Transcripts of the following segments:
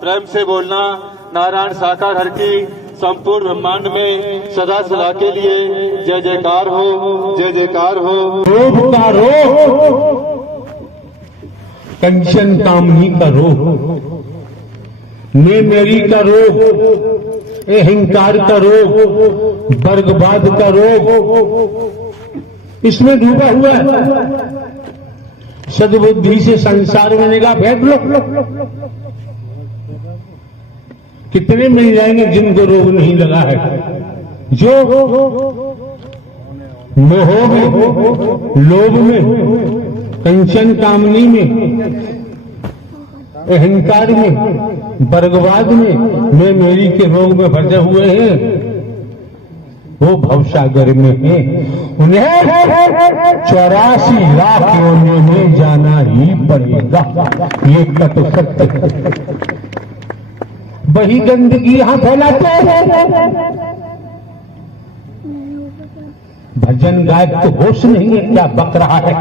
प्रेम से बोलना। नारायण साकार हर की संपूर्ण ब्रह्मांड में सदा सदा के लिए जय जयकार हो, जय जयकार हो। रोग का रोग, कंचन कामनी का रोग, मैं मेरी का रोग, अहंकार का रोग, वर्गवाद का रोग, इसमें डूबा हुआ है। सद्बुद्धि से संसार में निगाह फेंक लो, कितने मिल जाएंगे जिनको रोग नहीं लगा है। जो मोह में, लोभ में, कंचन कामनी में, अहंकार में, वर्गवाद में, मैं मेरी के रोग में फंसे हुए हैं, वो भवसागर में है। उन्हें 84 लाख योनियों में जाना ही पड़ेगा, ये कत सत्य है। वही गंदगी यहां फैलाते हैं। भजन गायक तो होश नहीं है, क्या बक रहा है।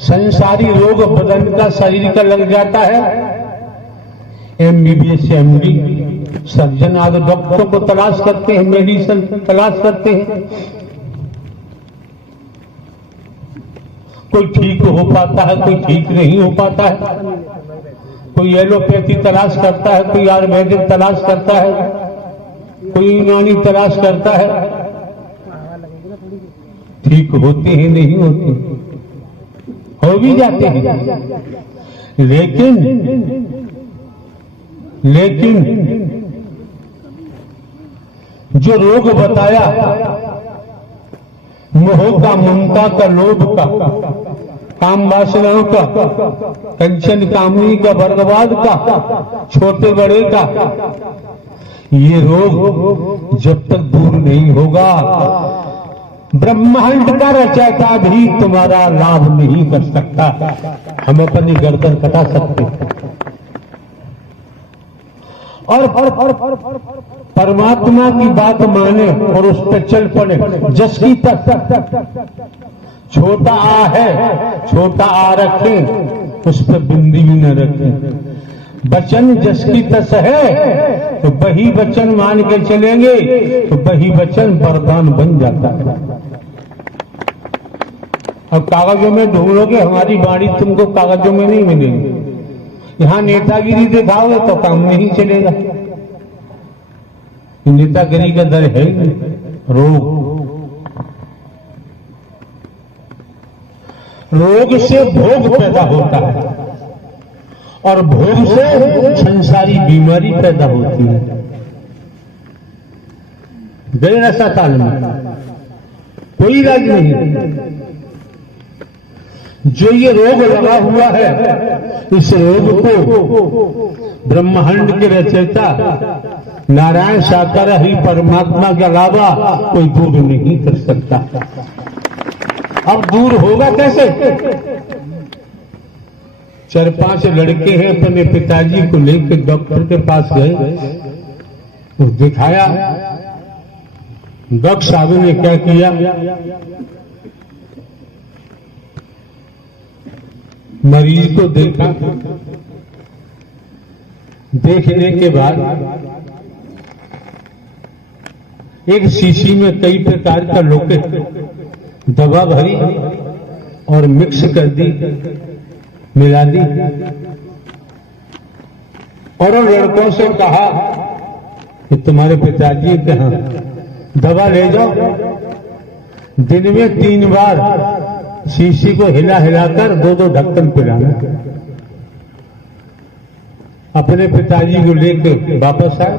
संसारी रोग बदन का, शरीर का लग जाता है। MBBS MD सर्जन आदि डॉक्टरों को तलाश करते हैं, मेडिसिन तलाश करते हैं, कोई ठीक हो पाता है, कोई ठीक नहीं हो पाता है। कोई एलोपैथी तलाश करता है, कोई आयुर्वेदिक तलाश करता है, कोई यूनानी तलाश करता है। ठीक होते हैं, नहीं होते, हो भी जाते हैं। लेकिन जो रोग बताया, मोह का, ममता का, लोभ का, काम वासनाओं का, कंचन कामनी का, वर्गवाद का, छोटे बड़े का, ये रोग जब तक दूर नहीं होगा, ब्रह्मांड का रचयिता भी तुम्हारा लाभ नहीं कर सकता। हम अपनी गर्दन कटा सकते और परमात्मा की बात माने और उस पर चल पड़े। जस की तक छोटा आ है, छोटा आ रखें, उस पर बिंदी भी न रखें। वचन जस की तस है, तो वही वचन मान के चलेंगे, तो वही वचन वरदान बन जाता है। अब कागजों में ढूंढोगे, हमारी बाणी तुमको कागजों में नहीं मिलेगी। यहां नेतागिरी दिखाओगे तो काम नहीं चलेगा। नेतागिरी का दर है रोग से भोग पैदा होता है और भोग से संसारी बीमारी पैदा होती है। गैर ऐसा काल में कोई इलाज नहीं। जो ये रोग लगा हुआ है, इस रोग को ब्रह्मांड के रचयिता नारायण साकार ही परमात्मा के अलावा कोई दूर नहीं कर सकता। अब दूर होगा कैसे? 4-5 लड़के हैं, अपने पिताजी को लेकर डॉक्टर के पास गए, तो दिखाया। डॉक्टर साहब ने क्या किया, मरीज को देखा, देखने के बाद एक शीशी में कई प्रकार का लोके दवा भरी और मिक्स कर दी, मिला दी, और उन लड़कों से कहा कि तुम्हारे पिताजी कहाँ, दवा ले जाओ, दिन में 3 बार शीशी को हिला हिलाकर 2-2 ढक्कन पिलाना। अपने पिताजी को लेकर वापस आए।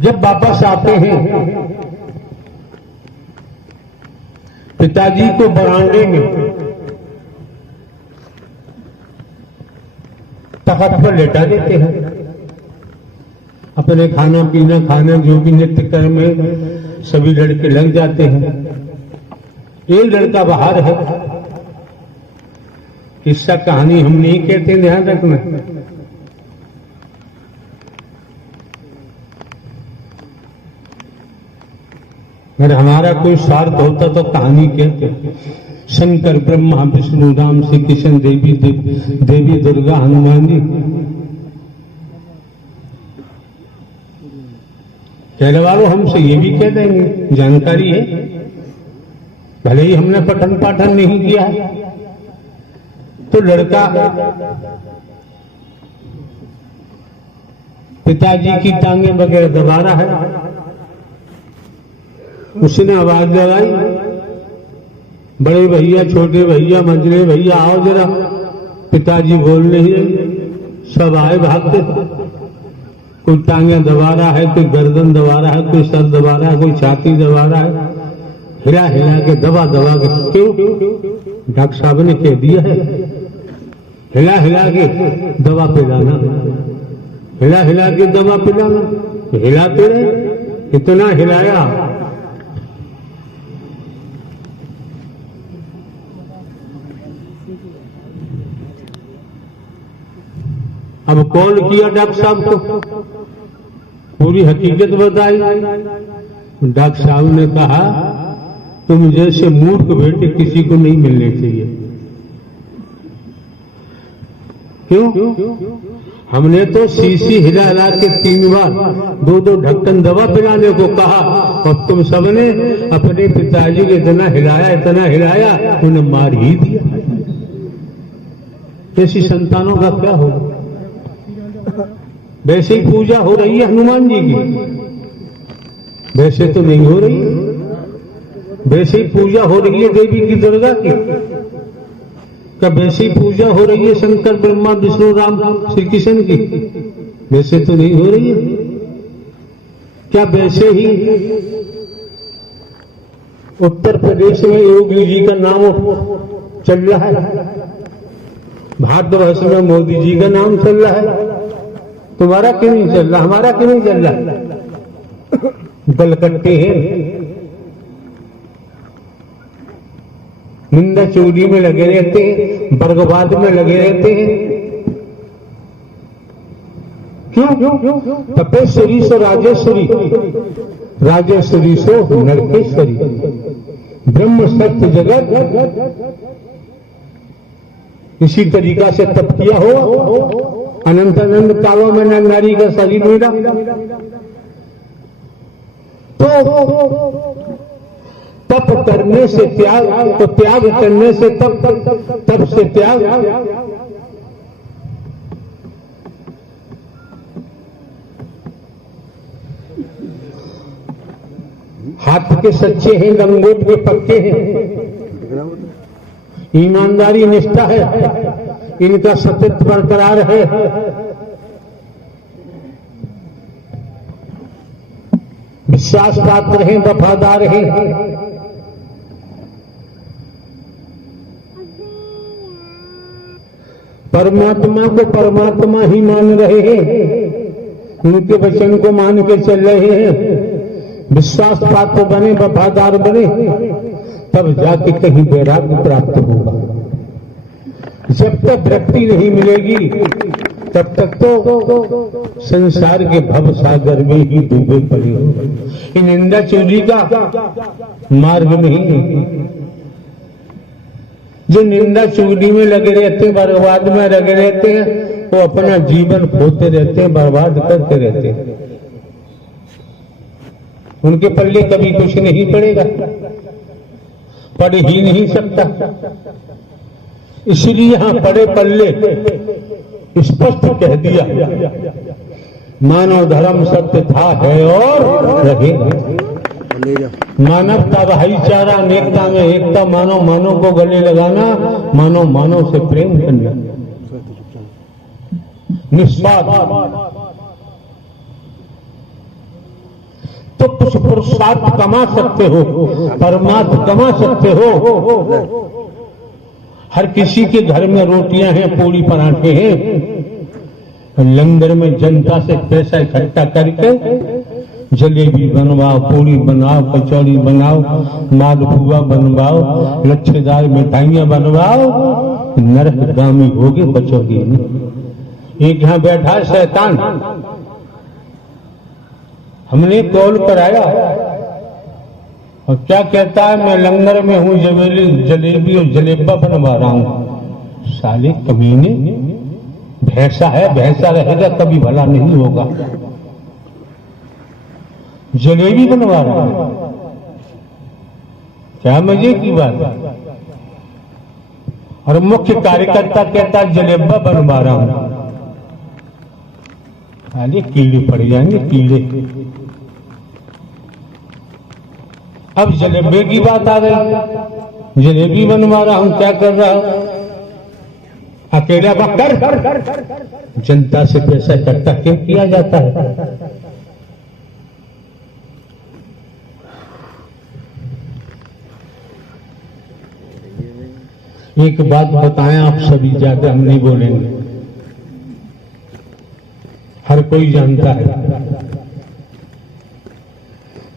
जब वापस आते हैं, पिताजी को बरामदे में तख्त पर लेटा देते हैं। अपने खाना पीना, खाना जो भी नित्य कर्म में सभी लड़के लग जाते हैं। एक लड़का बाहर है। किस्सा कहानी हम नहीं कहते, ध्यान रखना। अगर हमारा कोई स्वार्थ होता तो कहानी कहते, शंकर ब्रह्मा विष्णु राम श्री कृष्ण देवी दुर्गा हनुमान जी। कहने वालों हमसे ये भी कह देंगे, जानकारी है, भले ही हमने पठन पाठन नहीं किया है। तो लड़का पिताजी की टांगे वगैरह दबा रहा है, उसने आवाज लगाई, बड़े भैया छोटे भैया मंझले भैया आओ जरा, पिताजी बोल नहीं रहे, सब आए भागते। कोई टांगे दबा रहा है, कोई गर्दन दबा रहा है, कोई सर दबा रहा है, कोई छाती दबा रहा है, हिला हिला के दबा दबा के। क्यों? डॉक्टर साहब ने कह दिया है हिला हिला के दवा पिलाना, हिला हिला के दवा पिलाना। हिलाते रहे, इतना हिलाया अब कॉल किया डॉक्टर साहब को, पूरी हकीकत बताई। डॉक्टर साहब ने कहा तुम जैसे मूर्ख बेटे किसी को नहीं मिलने चाहिए। क्यों? हमने तो शीशी हिला हिला के 3 बार 2-2 ढक्कन दवा पिलाने को कहा, और तुम सबने अपने पिताजी को इतना हिलाया उन्हें मार ही दिया। ऐसी संतानों का क्या होगा? वैसे ही पूजा हो रही है हनुमान जी की, वैसे तो नहीं हो रही है। वैसे ही पूजा हो रही है देवी की दुर्गा की, क्या वैसे ही पूजा हो रही है शंकर ब्रह्मा विष्णु राम श्री कृष्ण की? वैसे तो नहीं हो रही है। क्या वैसे ही उत्तर प्रदेश में योगी जी का नाम चल रहा है, भारतवर्ष में मोदी जी का नाम चल रहा है, तुम्हारा क्यों नहीं चल रहा? हमारा क्यों नहीं चल रहा? दलकट्टे हैं, निंदा चोरी में लगे रहते हैं, वर्गवाद में लगे रहते हैं। क्यों? तपेश्वरी सो राजेश्वरी, राजेश्वरी सो नरकेश्वरी, ब्रह्म सत्य जगत। इसी तरीका से तप किया हो, अनंत अनंत कालों में न नारी का शरीर मिला। तो तप करने से त्याग, तो त्याग करने से तप से त्याग। हाथ के सच्चे हैं, लंगोट के पक्के हैं, ईमानदारी निष्ठा है, इनका सत्यत्व बरकरार है। विश्वास पात्र हैं, वफादार हैं। परमात्मा को परमात्मा ही मान रहे हैं, उनके वचन को मान के चल रहे हैं। विश्वास पात्र बने, वफादार बने, तब जाके कहीं वैराग्य प्राप्त होगा। जब तक वृत्ति नहीं मिलेगी तब तक तो संसार के भव सागर में ही डूबे पड़े हो। इन निंदा चोरी का मार्ग नहीं। जो निंदा चुगली में लगे रहते हैं, बर्बाद में लगे रहते हैं, वो अपना जीवन खोते रहते हैं, बर्बाद करते रहते हैं। उनके पल्ले कभी कुछ नहीं पड़ेगा, पढ़ ही नहीं सकता। इसलिए यहां पड़े पल्ले स्पष्ट कह दिया, मानव धर्म सत्य था, है और रहेगा। मानवता, भाईचारा, अनेकता में एकता, मानव मानव को गले लगाना, मानव मानव से प्रेम करना, निस्वार्थ। तो कुछ पुरुषार्थ कमा सकते हो, परमार्थ कमा सकते हो। हर किसी के घर में रोटियां हैं, पूरी पराठे हैं। लंगर में जनता से पैसा इकट्ठा करके जलेबी बनवाओ, पूरी बनाओ, कचौड़ी बनाओ, मालपुआ बनवाओ, लच्छेदार मिठाइयां बनवाओ, नरकगामी होगी बचोगी नहीं। एक यहां बैठा शैतान, हमने कॉल कराया और क्या कहता है, मैं लंगर में हूं, जलेबी और जलेबा बनवा रहा हूं। साले कमीने, भैंसा है, भैंसा रहेगा कभी भला नहीं होगा। जलेबी बनवा रहा है, क्या मजे की बात है। और मुख्य कार्यकर्ता कहता है जलेबा बनवा रहा हूं। साले कीड़े पड़ जाएंगे, कीड़े। अब जलेबे की बात आ गई, जलेबी बनवा रहा हूं, क्या कर रहा हूं, अकेला बकर। जनता से पैसा इकट्ठा क्यों किया जाता है? एक बात बताएं आप सभी, ज्यादा हम नहीं बोलेंगे, हर कोई जानता है।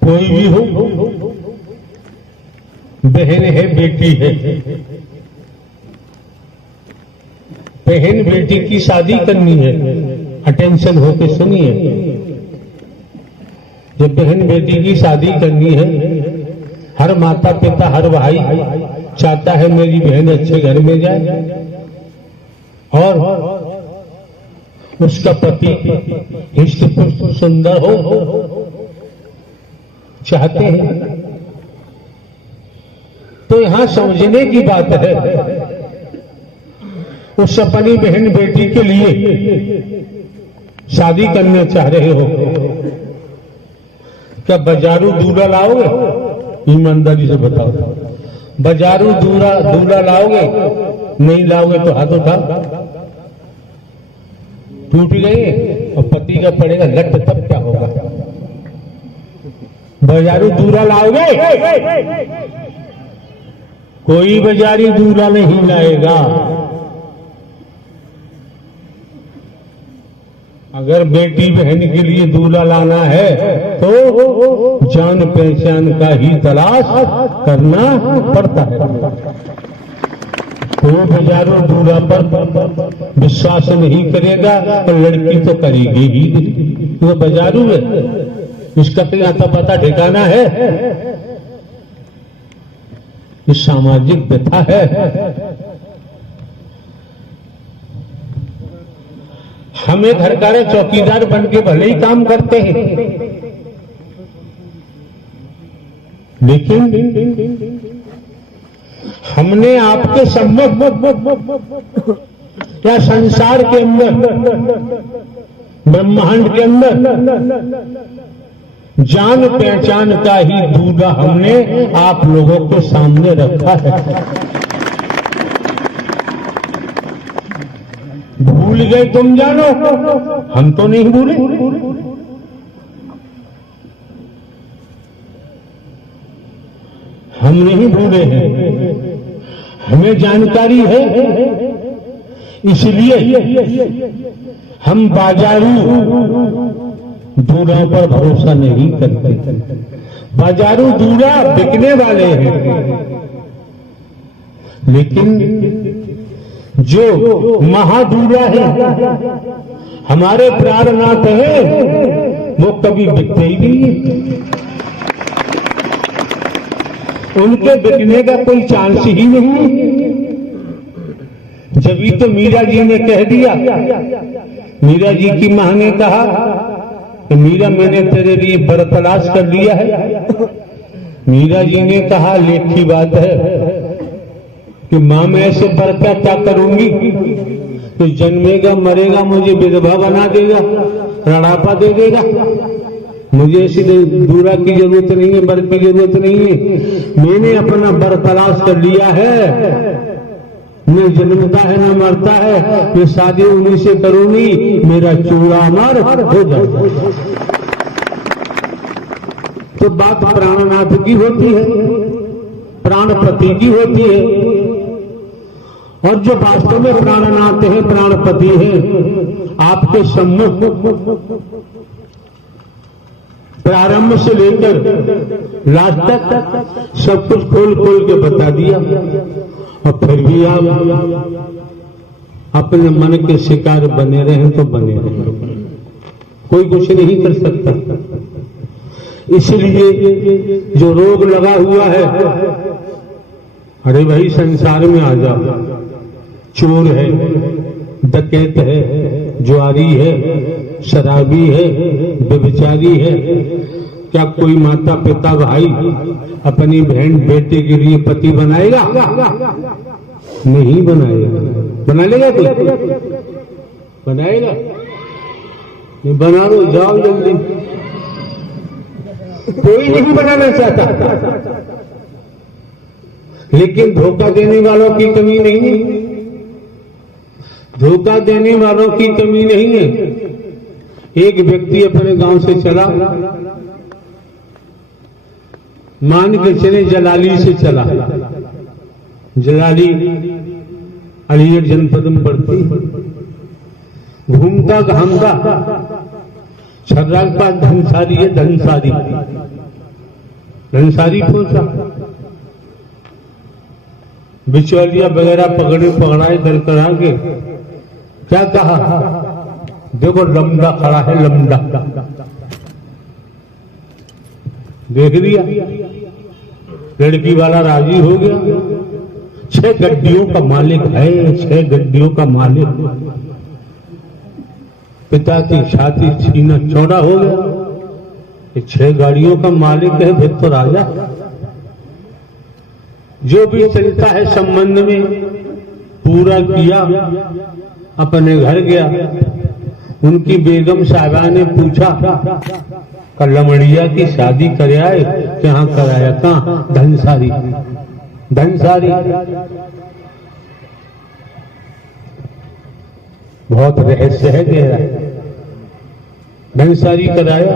कोई भी हो, बहन है, बेटी है, बहन बेटी की शादी करनी है, अटेंशन होके सुनिए। जब बहन बेटी की शादी करनी है, हर माता पिता, हर भाई चाहता है मेरी बहन अच्छे घर में जाए और उसका पति हृष्ट सुंदर हो, चाहते हैं। तो यहां समझने की बात है, उस अपनी बहन बेटी के लिए शादी करने चाह रहे हो, क्या बाजारू दूल्हा लाओगे? ईमानदारी से बताओ, बाजारू दूल्हा लाओगे? नहीं लाओगे तो हाथ उठाओ। टूट गए और पति का पड़ेगा लट, तब क्या होगा? बाजारू दूल्हा लाओगे? कोई बाजारी दूल्हा नहीं लाएगा। अगर बेटी बहन के लिए दूल्हा लाना है तो जान पहचान का ही तलाश करना पड़ता है। कोई बाजारू दूल्हा पर विश्वास नहीं करेगा तो लड़की तो करेगी ही, वो बाजारू है, इसका तो आता पता ठिकाना है। ये सामाजिक व्यथा है। हमें घर का चौकीदार बन के भले ही काम करते हैं, लेकिन हमने आपके सम्मुख या संसार के अंदर, ब्रह्मांड के अंदर जान पहचान का ही दूल्हा हमने आप लोगों के सामने रखा है। भूल गए तुम जानो, हम तो नहीं भूले। हम नहीं भूले हैं, हमें जानकारी है, इसलिए हम बाजारू दूल्हों पर भरोसा नहीं करते। बाजारू दूल्हा बिकने वाले हैं, लेकिन जो महादूल्हा है, हमारे प्राणनाथ है, वो कभी बिकते ही नहीं। उनके बिकने का कोई चांस ही नहीं। जब तो मीरा जी ने कह दिया, मीरा जी की मां ने कहा कि मीरा मैंने तेरे लिए वर तलाश कर लिया है। मीरा जी ने कहा लेख की बात है कि मां मैं ऐसे वर क्या करूंगी, तो जन्मेगा मरेगा मुझे विधवा बना देगा, रणापा दे देगा, मुझे ऐसी दूल्हा की जरूरत नहीं है, वर की जरूरत नहीं है। मैंने अपना वर तलाश कर लिया है, न जन्मता है न मरता है, ये शादी उन्हीं से करूंगी, मेरा चूड़ा अमर हो जाए। तो बात प्राणनाथ की होती है, प्राणपति की होती है। और जो वास्तव में प्राणनाथ है, प्राणपति है, आपके सम्मुख प्रारंभ से लेकर लास्ट तक सब कुछ खोल खोल के बता दिया, और फिर भी आप अपने मन के शिकार बने रहे तो बने रहे, कोई कुछ नहीं कर सकता। इसलिए जो रोग लगा हुआ है, अरे भाई संसार में आ जाओ। चोर है, डकैत है, जुआरी है, शराबी है, व्यभिचारी है। क्या कोई माता पिता भाई अपनी बहन बेटे के लिए पति बनाएगा? नहीं बनाएगा। बना लेगा कोई? बनाएगा? नहीं बना लो, जाओ जल्दी। कोई नहीं बनाना चाहता, लेकिन धोखा देने वालों की कमी नहीं है। धोखा देने वालों की कमी नहीं है। एक व्यक्ति अपने गांव से चला, मान के चले जलाली से चला। जलाली अलीगढ़ जनपद में पड़ती। घूमता घामता छर्रा के पास धनसारी है, धनसारी पहुंचा। बिचौलिया वगैरह पकड़ाए कर आगे क्या कहा? देखो लमड़ा खड़ा है, लमड़ा। देख लिया, लड़की वाला राजी हो गया। 6 गड्डियों का मालिक है, 6 गड्डियों का मालिक। पिता की छाती सीना चौड़ा हो गया। 6 गाड़ियों का मालिक है, फिर तो राजा। जो भी चलता है संबंध में पूरा किया, अपने घर गया। उनकी बेगम साहिबा ने पूछा, लमड़िया की शादी करे आए? कहाँ कराया? कहाँ? धनसारी। धनसारी बहुत रहस्य है गहरा। धनसारी कराया।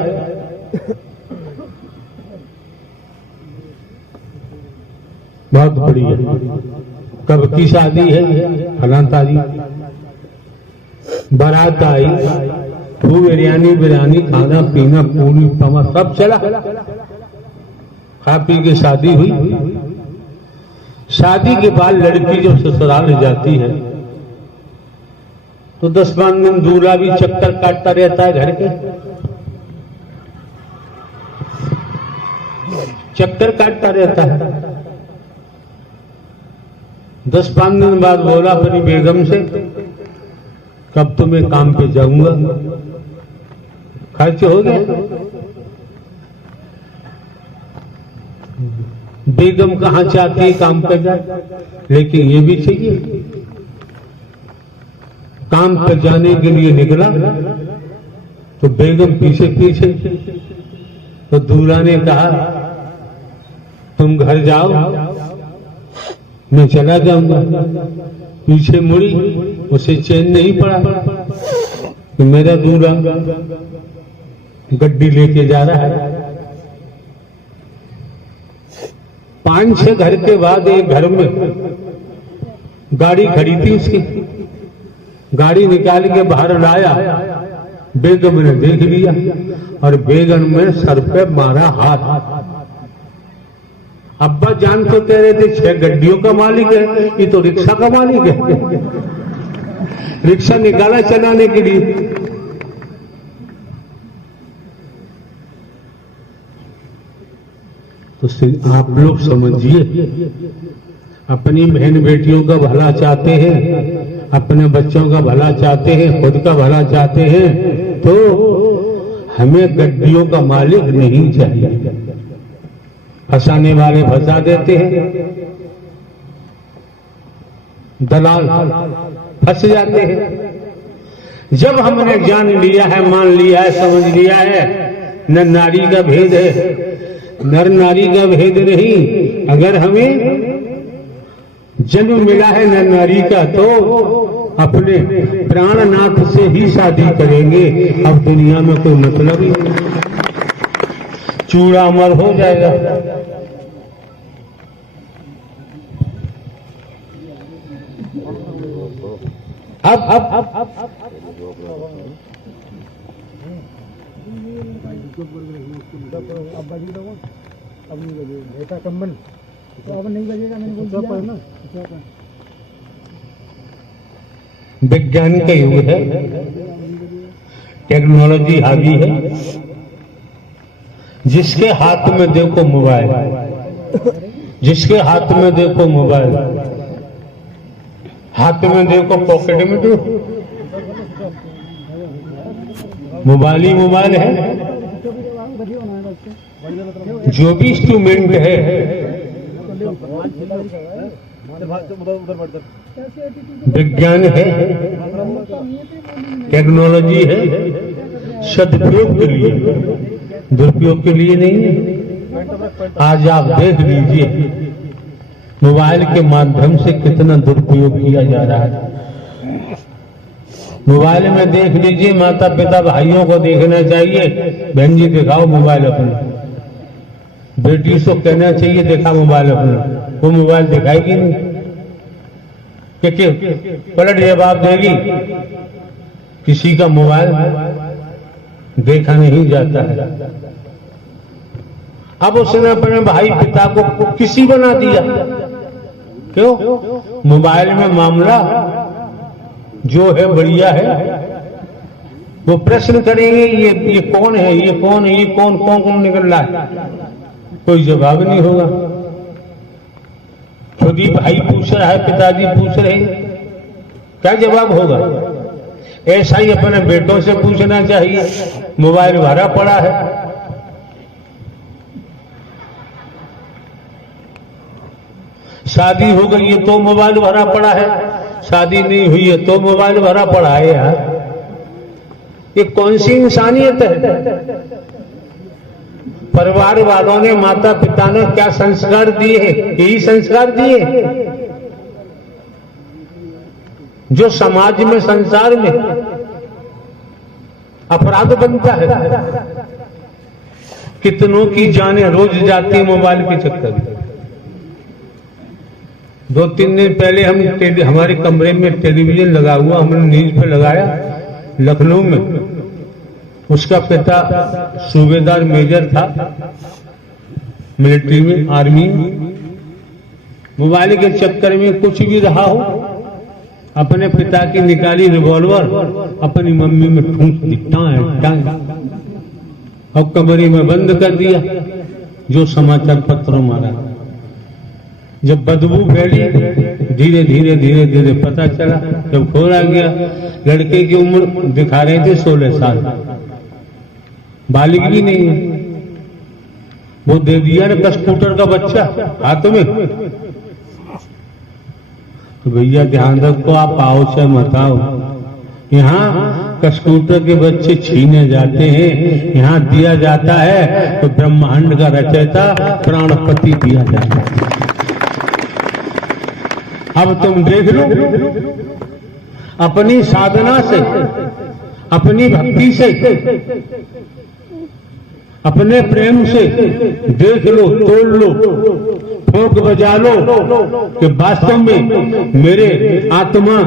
बहुत बढ़िया। कब की शादी है? फलां तारीख। बारात आई, खूब बिरयानी खाना पीना, पूरी पमा सब चला। खा पी के शादी हुई। शादी के बाद लड़की जब ससुराल जाती है तो 10-5 दिन दूल्हा भी चक्कर काटता रहता है घर के। चक्कर काटता रहता है। 10-5 दिन बाद बोला अपनी बेगम से, कब तो मैं काम पे जाऊंगा। खर्च हो गया। बेगम कहाँ चाहती है काम पे जाए, लेकिन ये भी चाहिए। काम पर जाने के लिए निकला तो बेगम पीछे पीछे। तो दूल्हा ने कहा, तुम घर जाओ, मैं चला जाऊंगा। पीछे मुड़ी, उसे चैन नहीं पड़ा। तो मेरा दूल्हा गड्डी लेके जा रहा है। 5-6 घर के बाद एक घर में गाड़ी खड़ी थी उसकी। गाड़ी निकाल के बाहर लाया। बेगम ने देख लिया और बेगम में सर पे मारा हाथ। अब्बा जान तो कह रहे थे 6 गड्डियों का मालिक है, ये तो रिक्शा का मालिक है। रिक्शा निकाला चलाने के लिए। तो आप लोग समझिए, अपनी बहन बेटियों का भला चाहते हैं, अपने बच्चों का भला चाहते हैं, खुद का भला चाहते हैं, तो हमें गड्डियों का मालिक नहीं चाहिए। फंसाने वाले फंसा देते हैं, दलाल फंस जाते हैं। जब हमने जान लिया है, मान लिया है, समझ लिया है, न नारी का भेद है, नर नारी का भेद नहीं। अगर हमें जन्म मिला है नर नारी का, तो अपने प्राणनाथ से ही शादी करेंगे। अब दुनिया में कोई मतलब ही नहीं। चूड़ा अमर हो जाएगा। अब कंबल तो अब नहीं बजेगा। मैंने बोल ना, विज्ञान का युग है, टेक्नोलॉजी हावी है। जिसके हाथ में देखो मोबाइल, जिसके हाथ में देखो मोबाइल, हाथ में देखो पॉकेट में तो मोबाइल ही मोबाइल है। जो भी इंस्ट्रूमेंट है, विज्ञान है, टेक्नोलॉजी है, सदुपयोग के लिए, दुरुपयोग के लिए नहीं है। आज आप देख लीजिए मोबाइल के माध्यम से कितना दुरुपयोग किया जा रहा है। मोबाइल में देख लीजिए, माता पिता भाइयों को देखना चाहिए, बहन जी दिखाओ मोबाइल अपना, बेटी को कहना चाहिए देखा मोबाइल अपना, वो मोबाइल दिखाएगी नहीं, क्योंकि पलट जवाब देगी, किसी का मोबाइल देखा नहीं जाता है। अब उसने अपने भाई पिता को किसी बना दिया, क्यों? मोबाइल में मामला जो है बढ़िया है, वो प्रश्न करेंगे ये कौन है, ये कौन है, ये कौन कौन कौन निकल रहा है, कोई जवाब नहीं होगा। खुद ही भाई पूछ रहा है, पिताजी पूछ रहे हैं, क्या जवाब होगा? ऐसा ही अपने बेटों से पूछना चाहिए, मोबाइल भरा पड़ा है, शादी हो गई है तो मोबाइल भरा पड़ा है, शादी नहीं हुई है तो मोबाइल भरा पड़ा है। यार ये कौन सी इंसानियत है? परिवार वालों ने, माता पिता ने क्या संस्कार दिए हैं? यही संस्कार दिए जो समाज में, संसार में अपराध बनता है। कितनों की जानें रोज जाती मोबाइल के चक्कर में। 2-3 दिन पहले हमारे कमरे में टेलीविजन लगा हुआ, हमने न्यूज पे लगाया, लखनऊ में उसका पिता सूबेदार मेजर था, मिलिट्री में, आर्मी में। मोबाइल के चक्कर में कुछ भी रहा हो, अपने पिता की निकाली रिवॉल्वर, अपनी मम्मी में ठूंस दी, टांग और कमरे में बंद कर दिया। जो समाचार पत्रों मारा, जब बदबू फैली, धीरे धीरे धीरे धीरे पता चला, जब खोला गया, लड़के की उम्र दिखा रहे थे 16 साल, बालिग भी नहीं है। वो दे दिया ना स्कूटर का बच्चा हाथ में। तो भैया ध्यान रखो, आप आओ से मत आओ, यहाँ स्कूटर के बच्चे छीने जाते हैं, यहाँ दिया जाता है तो ब्रह्मांड का रचयिता प्राणपति दिया जाता है। अब तुम देख लो, अपनी साधना से, अपनी भक्ति से, अपने प्रेम से देख लो, तोड़ लो, ठोक बजा लो कि वास्तव में मेरे आत्मा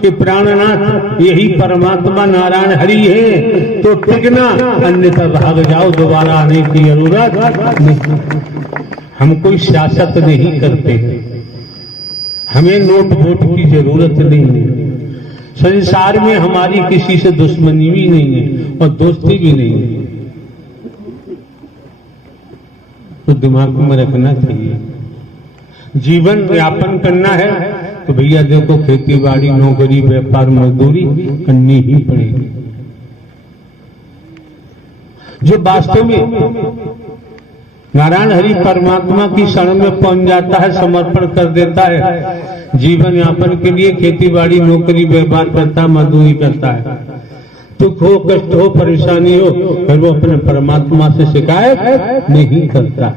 के प्राणनाथ यही परमात्मा नारायण हरि है। तो टिकना, अन्यथा भाग जाओ, दोबारा आने की जरूरत नहीं। हम कोई सियासत नहीं करते, हमें नोट वोट की जरूरत नहीं है। संसार में हमारी किसी से दुश्मनी भी नहीं है और दोस्ती भी नहीं है, तो दिमाग में रखना चाहिए। जीवन यापन करना है तो भैया देखो, खेती बाड़ी, नौकरी, व्यापार, मजदूरी करनी ही पड़ेगी। जो वास्तव में नारायण हरि परमात्मा की शरण में पहुंच जाता है, समर्पण कर देता है, जीवन यापन के लिए खेती बाड़ी, नौकरी, व्यापार करता है, मजदूरी करता है, दुख हो, कष्ट हो, परेशानी हो, फिर वो अपने परमात्मा से शिकायत नहीं करता।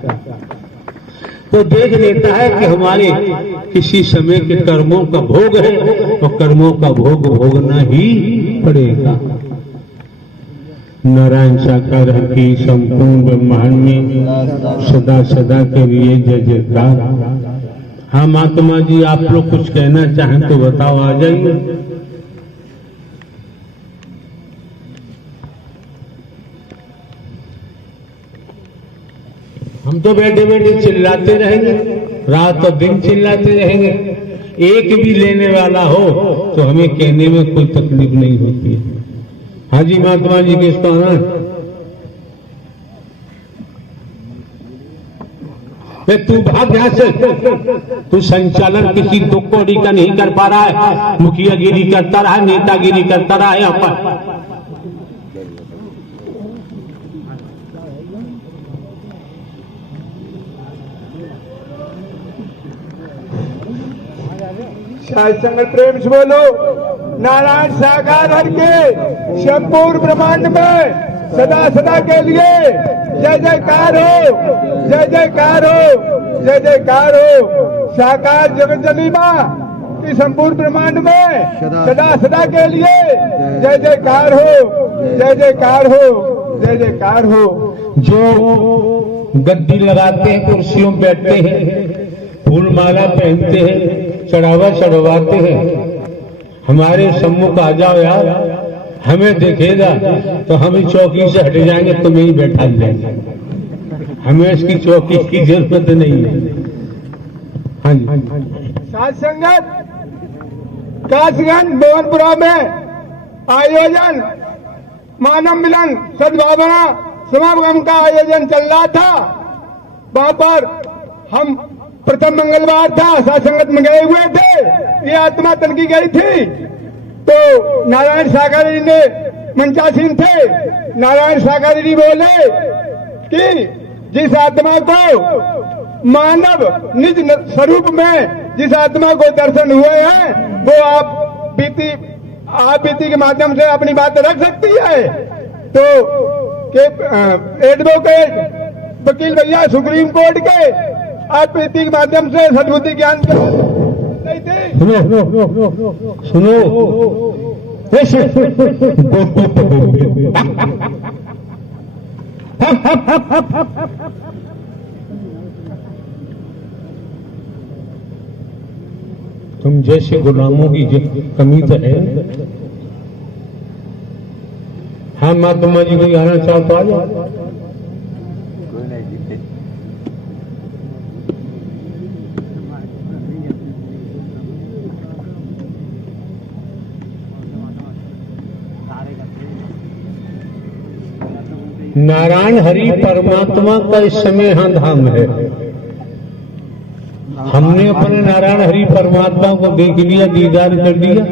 तो देख लेता है कि हमारे किसी समय के कर्मों का भोग है, तो कर्मों का भोग भोगना ही पड़ेगा। नारायण साकार की संपूर्ण ब्रह्मांड में सदा सदा के लिए जय जयकार। हाँ महात्मा जी, आप लोग कुछ कहना चाहें तो बताओ, आ जाइए। हम तो बैठे बैठे चिल्लाते रहेंगे, रात और दिन चिल्लाते रहेंगे। एक भी लेने वाला हो तो हमें कहने में कोई तकलीफ नहीं होती है। हाँ जी महात्मा जी, किसको आना? तू भाग यहाँ से। तू संचालन किसी दो कौड़ी का नहीं कर पा रहा है, मुखियागिरी करता रहा, नेतागिरी करता रहा यहाँ पर। साध संगत प्रेम से बोलो। नारायण साकार हर के संपूर्ण ब्रह्मांड में सदा सदा के लिए जय जयकार हो, जय जयकार हो, जय जयकार हो। साकार जगत जननी मां की संपूर्ण ब्रह्मांड में सदा सदा के लिए जय जयकार हो, जय जयकार हो, जय जयकार हो। जो गद्दी लगाते हैं, कुर्सियों में बैठते हैं, फूल माला पहनते हैं, चढ़ावा चढ़वाते हैं, हमारे सम्मुख आ जाओ यार। हमें देखेगा तो हम ही चौकी से हट जाएंगे, तुम्हें ही बैठा लेंगे। हमें इसकी चौकी की जरूरत नहीं है। हाँ जी। साध संगत कासगंज मोहनपुरा में आयोजन मानव मिलन सद्भावना समागम का आयोजन चल रहा था। वहां पर हम प्रथम मंगलवार था, साध संगत में गए हुए थे। ये आत्मा तनकी गई थी तो नारायण सागर जी ने मंचासीन थे। नारायण सागर जी बोले कि जिस आत्मा को मानव निज स्वरूप में जिस आत्मा को दर्शन हुए हैं वो आप बीती के माध्यम से अपनी बात रख सकती है। तो एडवोकेट वकील भैया सुप्रीम कोर्ट के आप बीती के माध्यम से सद्बुद्धि ज्ञान सुनो तुम जैसे गुलामों की कमी तो है। हाँ महात्मा जी को आना चाहो तो आ जाओ। नारायण हरि परमात्मा का इस समय यहाँ धाम है। हमने अपने नारायण हरि परमात्मा को देख लिया, दीदार कर लिया।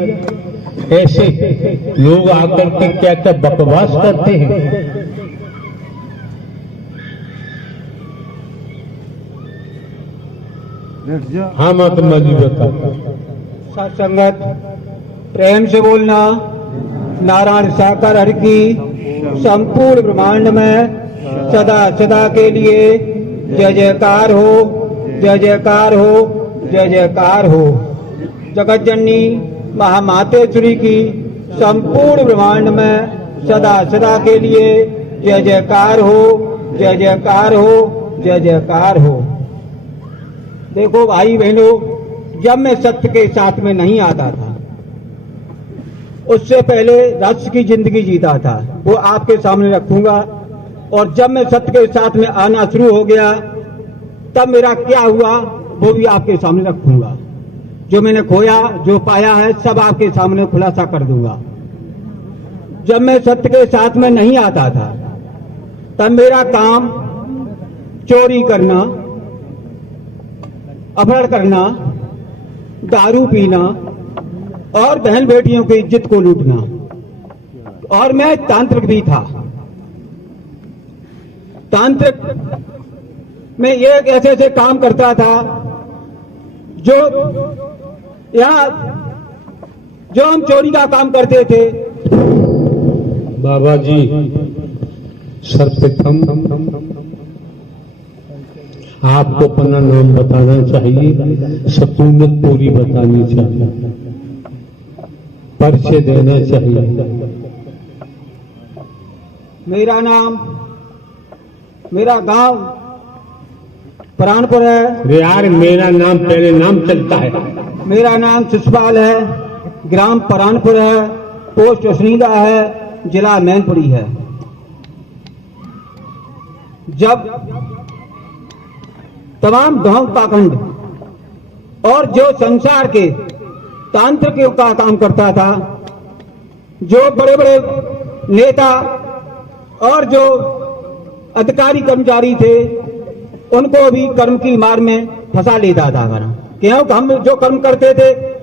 ऐसे लोग आकर के क्या क्या बकवास करते हैं। हाँ महात्मा जी बताओ। सत्संगत प्रेम से बोलना। नारायण साकार हरि की संपूर्ण ब्रह्मांड में सदा सदा के लिए जय जयकार हो, जय जयकार हो, जय जयकार हो। जगत जननी महामातेश्वरी की संपूर्ण ब्रह्मांड में सदा सदा के लिए जय जयकार हो, जय जयकार हो, जय जयकार हो। देखो भाई बहनों, जब मैं सत्य के साथ में नहीं आता था, उससे पहले रस की जिंदगी जीता था, वो आपके सामने रखूंगा। और जब मैं सत्य के साथ में आना शुरू हो गया, तब मेरा क्या हुआ वो भी आपके सामने रखूंगा। जो मैंने खोया, जो पाया है, सब आपके सामने खुलासा कर दूंगा। जब मैं सत्य के साथ में नहीं आता था, तब मेरा काम चोरी करना, अपहरण करना, दारू पीना और बहन बेटियों की इज्जत को लूटना। और मैं तांत्रिक भी था। तांत्रिक में ये ऐसे ऐसे काम करता था जो यहाँ जो हम चोरी का काम करते थे। बाबा जी सर्वप्रथम आपको अपना नाम बताना चाहिए, सपूनत पूरी बतानी चाहिए, परिचय देना चाहिए। मेरा नाम, मेरा गांव प्राणपुर है। यार मेरा नाम पहले नाम चलता है। मेरा नाम सुषपाल है, ग्राम प्राणपुर है, पोस्ट उसनीदा है, जिला मैनपुरी है। जब तमाम ढोंग पाखंड और जो संसार के तांत्रिकों का काम करता था, जो बड़े बड़े नेता और जो अधिकारी कर्मचारी थे, उनको भी कर्म की मार में फंसा लेता था। क्यों हम जो कर्म करते थे